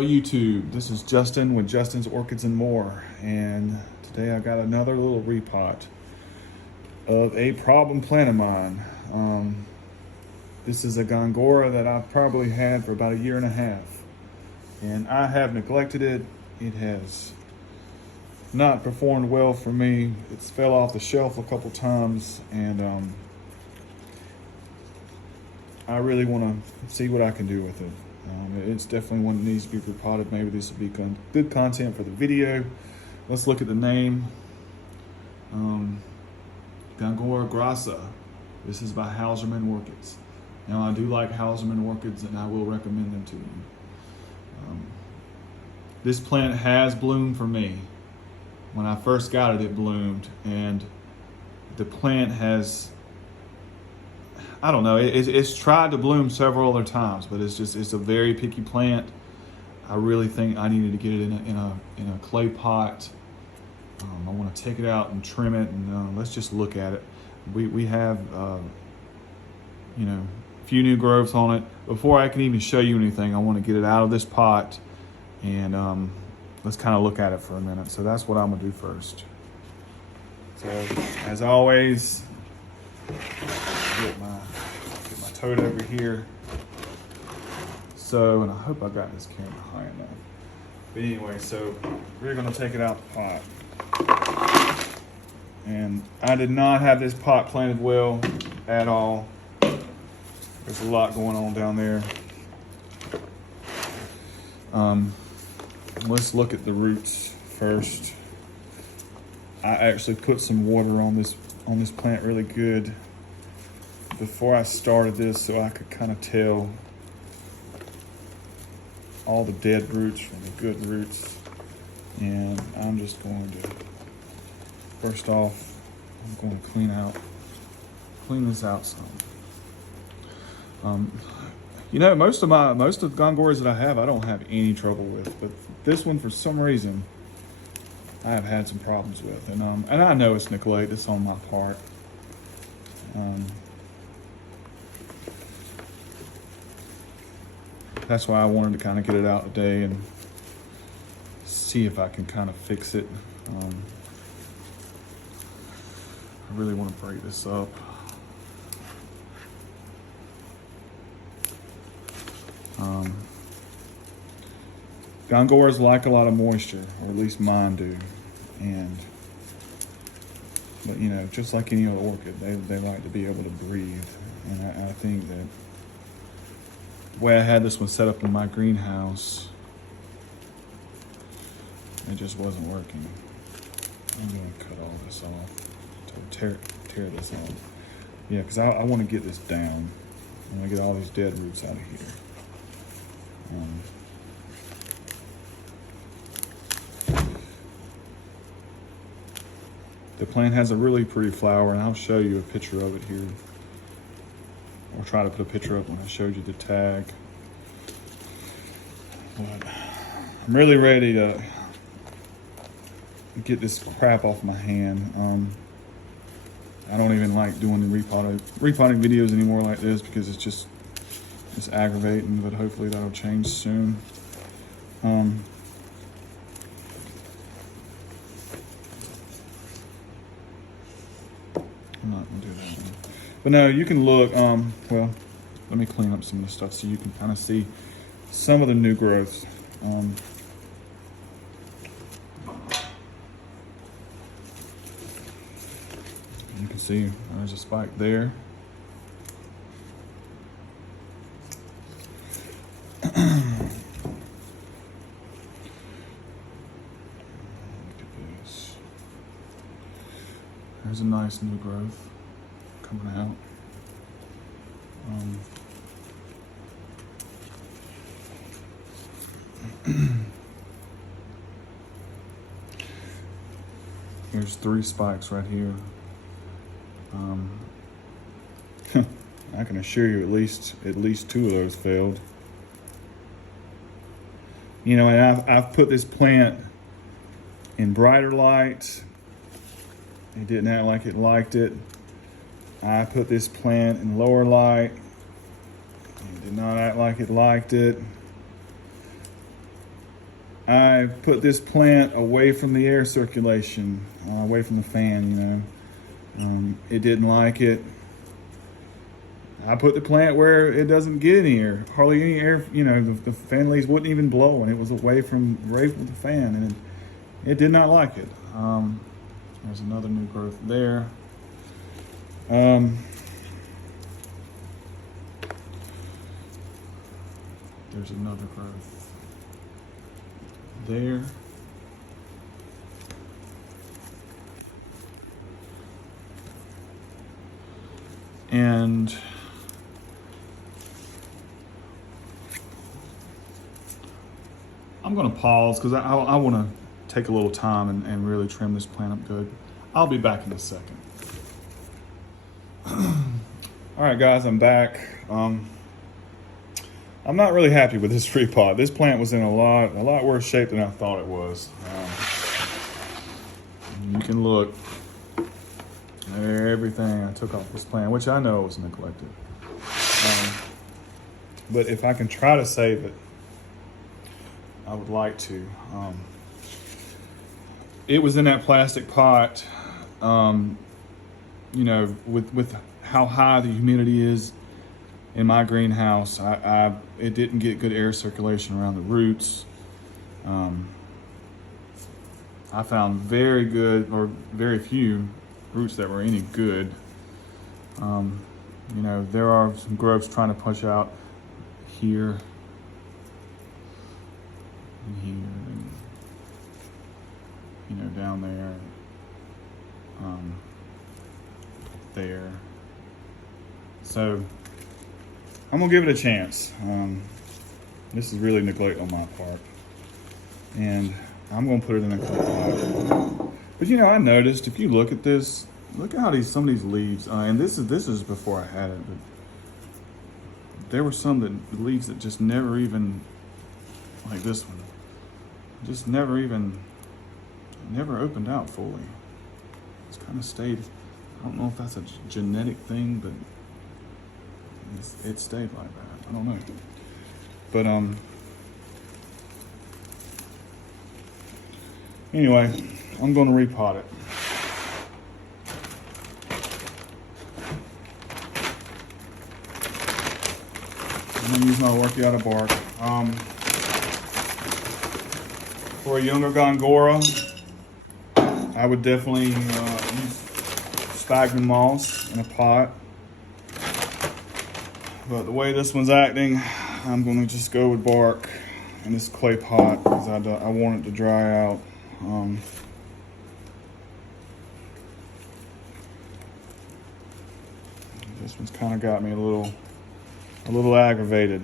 Hello YouTube, this is Justin with Justin's Orchids and More, and today I got another little repot of a problem plant of mine. This is a Gongora that I've probably had for about 1.5 years, and I have neglected it. It has not performed well for me. It's fell off the shelf a couple times, and I really want to see what I can do with it. It's definitely one that needs to be repotted. Maybe this would be good content for the video. Let's look at the name. Gongora Grossa. This is by Hauserman Orchids. Now I do like Hauserman Orchids and I will recommend them to you. This plant has bloomed for me. When I first got it, it bloomed, and the plant has, I don't know, it's tried to bloom several other times, but it's a very picky plant. I really think I needed to get it in a clay pot. I want to take it out and trim it, and let's just look at it. We have you know, a few new growths on it. Before I can even show you anything, I want to get it out of this pot, and let's kind of look at it for a minute. So that's what I'm gonna do first. So as always, get my tote over here. So, and I hope I got this camera high enough. But anyway, so we're gonna take it out the pot. And I did not have this pot planted well at all. There's a lot going on down there. Let's look at the roots first. I actually put some water on this plant really good before I started this, so I could kind of tell all the dead roots from the good roots. And I'm just going to, first off, I'm going to clean this out some. You know, most of Gongoras that I have, I don't have any trouble with, but this one, for some reason, I have had some problems with, and I know it's neglect. It's on my part. That's why I wanted to kind of get it out today and see if I can kind of fix it. I really want to break this up. Gongoras like a lot of moisture, or at least mine do, but you know, just like any other orchid, they like to be able to breathe, and I think that the way I had this one set up in my greenhouse, it just wasn't working. I'm going to cut all this off, tear this off. Yeah, because I want to get this down. I want to get all these dead roots out of here. The plant has a really pretty flower, and I'll show you a picture of it here. I'll try to put a picture up when I showed you the tag. But I'm really ready to get this crap off my hand. I don't even like doing the repotting videos anymore like this, because it's aggravating, but hopefully that'll change soon. I'm not gonna do that one. But no, you can look, well, let me clean up some of the stuff so you can kind of see some of the new growths. You can see there's a spike there. Look at this. There's a nice new growth coming out. There's 3 spikes right here. I can assure you at least 2 of those failed. You know, and I've put this plant in brighter light. It didn't act like it liked it. I put this plant in lower light. It did not act like it liked it. I put this plant away from the air circulation, away from the fan, you know. It didn't like it. I put the plant where it doesn't get any air, hardly any air, you know, the fan leaves wouldn't even blow, and it was away from the fan, and it did not like it. There's another new growth there. There's another growth there. And I'm gonna pause because I want to take a little time and really trim this plant up good. I'll be back in a second. All right, guys, I'm back. I'm not really happy with this repot. This plant was in a lot worse shape than I thought it was. You can look. Everything I took off this plant, which I know was neglected. But if I can try to save it, I would like to. It was in that plastic pot, you know, with how high the humidity is in my greenhouse, it didn't get good air circulation around the roots. I found very few roots that were any good. You know, there are some growths trying to push out here and here, and, you know, down there, there. So I'm gonna give it a chance. This is really neglect on my part, and I'm gonna put it in a couple. But you know, I noticed if you look at this, look at how some of these leaves, and this is before I had it, but there were some leaves that just never even, like this one, just never opened out fully. It's kind of stayed. I don't know if that's a genetic thing, but it stayed like that. I don't know. But anyway, I'm going to repot it. I'm going to use my Orchiata bark. For a younger Gongora, I would definitely use sphagnum moss in a pot. But the way this one's acting, I'm going to just go with bark in this clay pot because I want it to dry out. This one's kind of got me a little aggravated.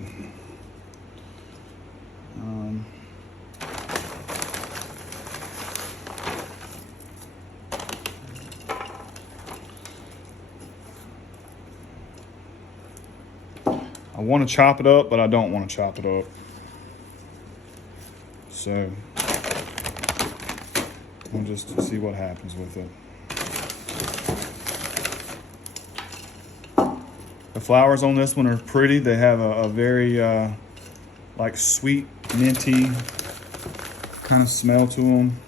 I want to chop it up, but I don't want to chop it up. So we'll just see what happens with it. The flowers on this one are pretty. They have a very like sweet, minty kind of smell to them.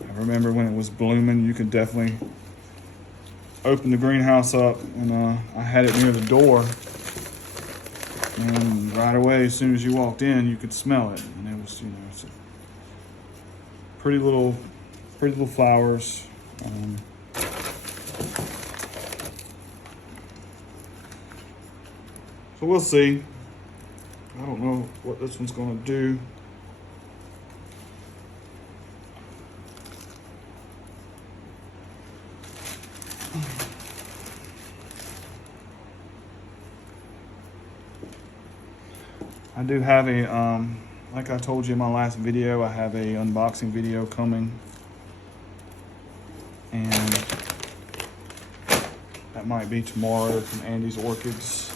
I remember when it was blooming, you could definitely open the greenhouse up, and I had it near the door, and right away, as soon as you walked in, you could smell it, and it was, you know, it's pretty little flowers. So we'll see. I don't know what this one's going to do. I do have a, like I told you in my last video, I have a unboxing video coming, and that might be tomorrow from Andy's Orchids.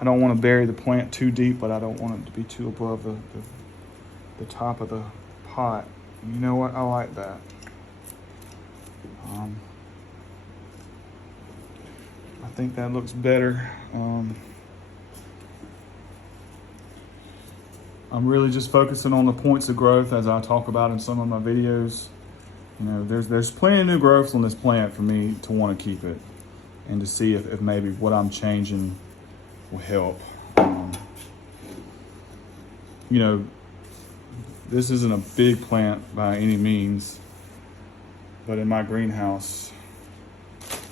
I don't want to bury the plant too deep, but I don't want it to be too above the top of the pot. You know what? I like that. I think that looks better. I'm really just focusing on the points of growth as I talk about in some of my videos. You know, there's plenty of new growth on this plant for me to want to keep it and to see if maybe what I'm changing will help. You know, this isn't a big plant by any means, but in my greenhouse,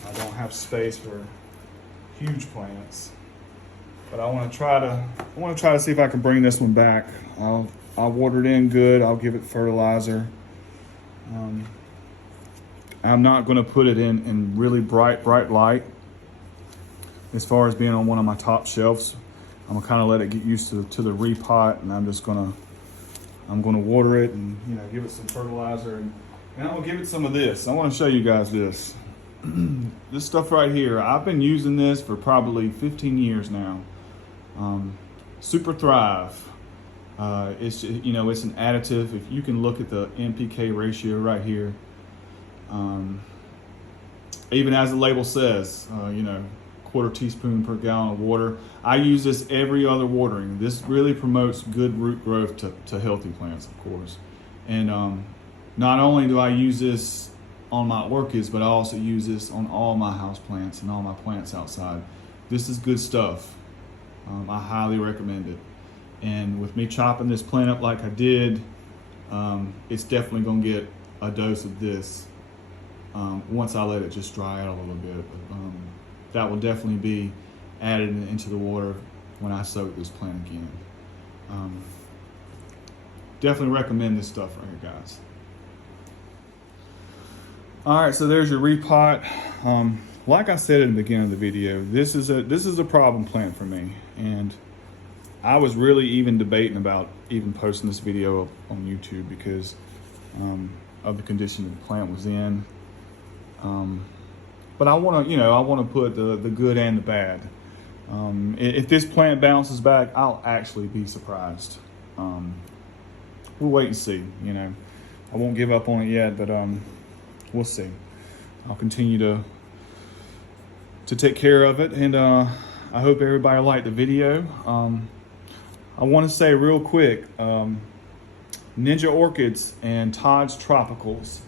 I don't have space for huge plants. But I want to try to see if I can bring this one back. I'll water it in good. I'll give it fertilizer. I'm not going to put it in really bright light. As far as being on one of my top shelves, I'm gonna kind of let it get used to the repot, and I'm gonna water it and, you know, give it some fertilizer, and I'm gonna give it some of this. I want to show you guys this. This stuff right here, I've been using this for probably 15 years now. Super Thrive. It's, you know, it's an additive. If you can look at the NPK ratio right here, even as the label says, you know, 1/4 teaspoon per gallon of water. I use this every other watering. This really promotes good root growth to healthy plants, of course. And not only do I use this on my orchids, but I also use this on all my house plants and all my plants outside. This is good stuff. I highly recommend it. And with me chopping this plant up like I did, it's definitely gonna get a dose of this once I let it just dry out a little bit. That will definitely be added into the water when I soak this plant again. Definitely recommend this stuff right here, guys. All right, so there's your repot. Like I said in the beginning of the video, this is a problem plant for me, and I was really even debating about even posting this video up on YouTube because of the condition the plant was in. But I want to put the good and the bad. If this plant bounces back, I'll actually be surprised. We'll wait and see. You know, I won't give up on it yet, but we'll see. I'll continue to take care of it, and I hope everybody liked the video. I want to say real quick, Ninja Orchids and Todd's Tropicals.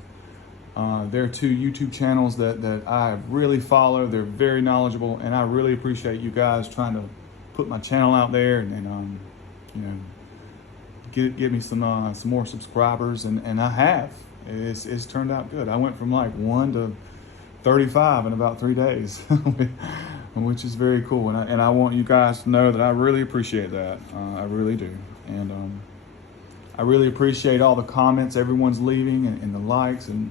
They're two YouTube channels that I really follow. They're very knowledgeable, and I really appreciate you guys trying to put my channel out there and you know, give me some more subscribers, and I have. It's turned out good. I went from like 1 to 35 in about 3 days, which is very cool. And I want you guys to know that I really appreciate that. I really do. And I really appreciate all the comments everyone's leaving and the likes. And,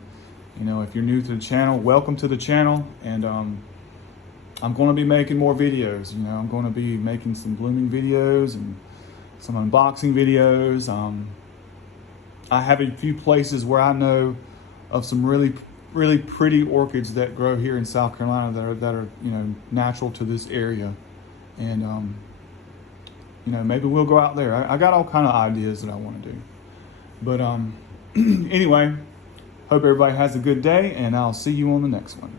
you know, if you're new to the channel, welcome to the channel. And I'm going to be making more videos. You know, I'm going to be making some blooming videos and some unboxing videos. I have a few places where I know of some really pretty orchids that grow here in South Carolina that are you know, natural to this area, and you know, maybe we'll go out there. I got all kind of ideas that I want to do, but anyway, hope everybody has a good day, and I'll see you on the next one.